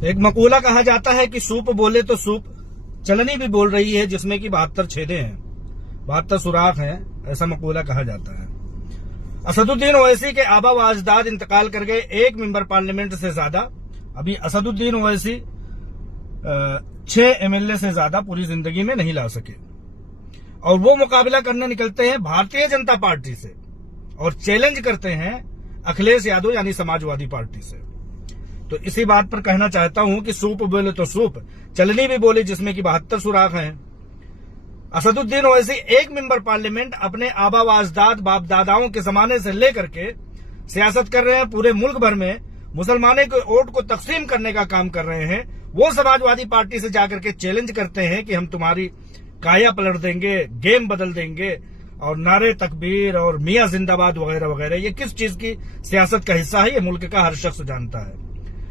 एक मकूला कहा जाता है कि सूप बोले तो सूप, चलनी भी बोल रही है जिसमें कि 72 छेदे हैं, 72 सुराख हैं, ऐसा मकूला कहा जाता है। असदुद्दीन ओवैसी के आबा व अजदाद इंतकाल कर गए, एक मेंबर पार्लियामेंट से ज्यादा। अभी असदुद्दीन ओवैसी 6 एमएलए से ज्यादा पूरी जिंदगी में नहीं ला सके, और वो मुकाबला करने निकलते हैं भारतीय जनता पार्टी से और चैलेंज करते हैं अखिलेश यादव यानी समाजवादी पार्टी से। तो इसी बात पर कहना चाहता हूं कि सूप बोले तो सूप, चलनी भी बोली जिसमें कि 72 सुराख हैं। असदुद्दीन ओवैसी एक मेंबर पार्लियामेंट अपने आबा व अजदाद बाप दादाओं के जमाने से लेकर के सियासत कर रहे हैं, पूरे मुल्क भर में मुसलमानों के वोट को तकसीम करने का काम कर रहे हैं। वो समाजवादी पार्टी से जाकर के चैलेंज करते हैं कि हम तुम्हारी काया पलट देंगे, गेम बदल देंगे, और नारे तकबीर और मियां जिंदाबाद वगैरह वगैरह। ये किस चीज की सियासत का हिस्सा है, ये मुल्क का हर शख्स जानता है।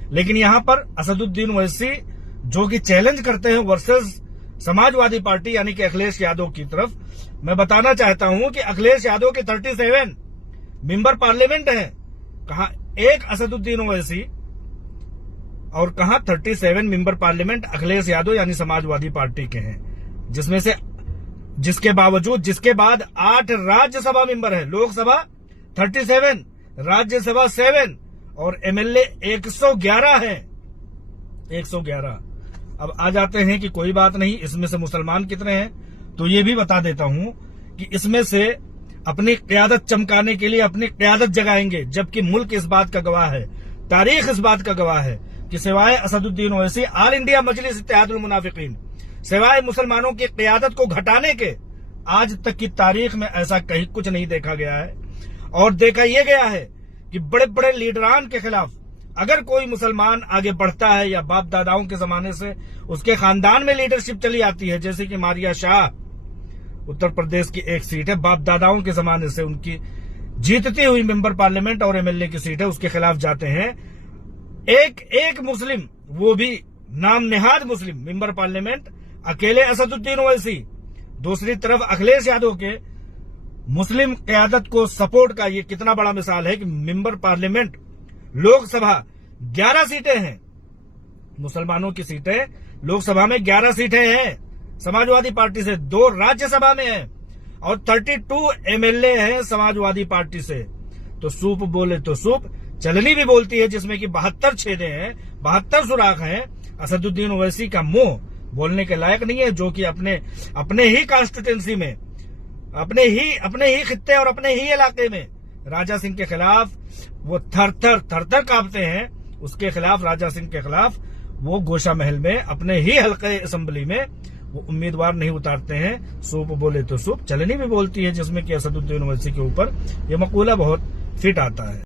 लेकिन यहां पर असदुद्दीन ओवैसी जो कि चैलेंज करते हैं वर्सेस समाजवादी पार्टी यानी कि अखिलेश यादव की तरफ, मैं बताना चाहता हूं कि अखिलेश यादव के 37 मेंबर पार्लियामेंट हैं, कहा एक असदुद्दीन ओवैसी और कहा 37 मेंबर पार्लियामेंट अखिलेश यादव यानी समाजवादी पार्टी के हैं, जिसमें से जिसके बाद 8 राज्यसभा मेंबर है, लोकसभा 37, राज्यसभा 7 और एमएलए 111 है, 111। अब आ जाते हैं कि कोई बात नहीं, इसमें से मुसलमान कितने हैं, तो ये भी बता देता हूं कि इसमें से अपनी क़यादत चमकाने के लिए अपनी क़यादत जगाएंगे, जबकि मुल्क इस बात का गवाह है, तारीख इस बात का गवाह है कि सिवाय असदुद्दीन ओवैसी ऑल इंडिया मजलिस इत्तेहादुल मुनाफिकीन, सिवाय मुसलमानों की क़यादत को घटाने के आज तक की तारीख में ऐसा कहीं कुछ नहीं देखा गया है। और देखा यह गया है कि बड़े बड़े लीडरान के खिलाफ अगर कोई मुसलमान आगे बढ़ता है या बाप दादाओं के जमाने से उसके खानदान में लीडरशिप चली आती है, जैसे कि मारिया शाह उत्तर प्रदेश की एक सीट है, बाप दादाओं के जमाने से उनकी जीतती हुई मेंबर पार्लियामेंट और एमएलए की सीट है, उसके खिलाफ जाते हैं एक मुस्लिम, वो भी नाम नेहाद मुस्लिम मेंबर पार्लियामेंट अकेले असदुद्दीन ओवैसी, दूसरी तरफ अखिलेश यादव के मुस्लिम क़यादत को सपोर्ट का ये कितना बड़ा मिसाल है कि मेंबर पार्लियामेंट लोकसभा 11 सीटें हैं, मुसलमानों की सीटें लोकसभा में 11 सीटें हैं समाजवादी पार्टी से, 2 राज्यसभा में हैं और 32 एमएलए हैं समाजवादी पार्टी से। तो सूप बोले तो सूप, चलनी भी बोलती है जिसमें कि 72 छेदे हैं, 72 सुराख हैं। असदुद्दीन ओवैसी का मुंह बोलने के लायक नहीं है, जो कि अपने ही कॉन्स्टिट्यूंसी में, अपने ही खित्ते और अपने ही इलाके में राजा सिंह के खिलाफ वो थर थर कांपते हैं, उसके खिलाफ, राजा सिंह के खिलाफ वो गोशा महल में अपने ही हल्के असेंबली में वो उम्मीदवार नहीं उतारते हैं। सूप बोले तो सूप, चलनी भी बोलती है जिसमें कि असदुद्दीन ओवैसी के ऊपर ये मकूला बहुत फिट आता है।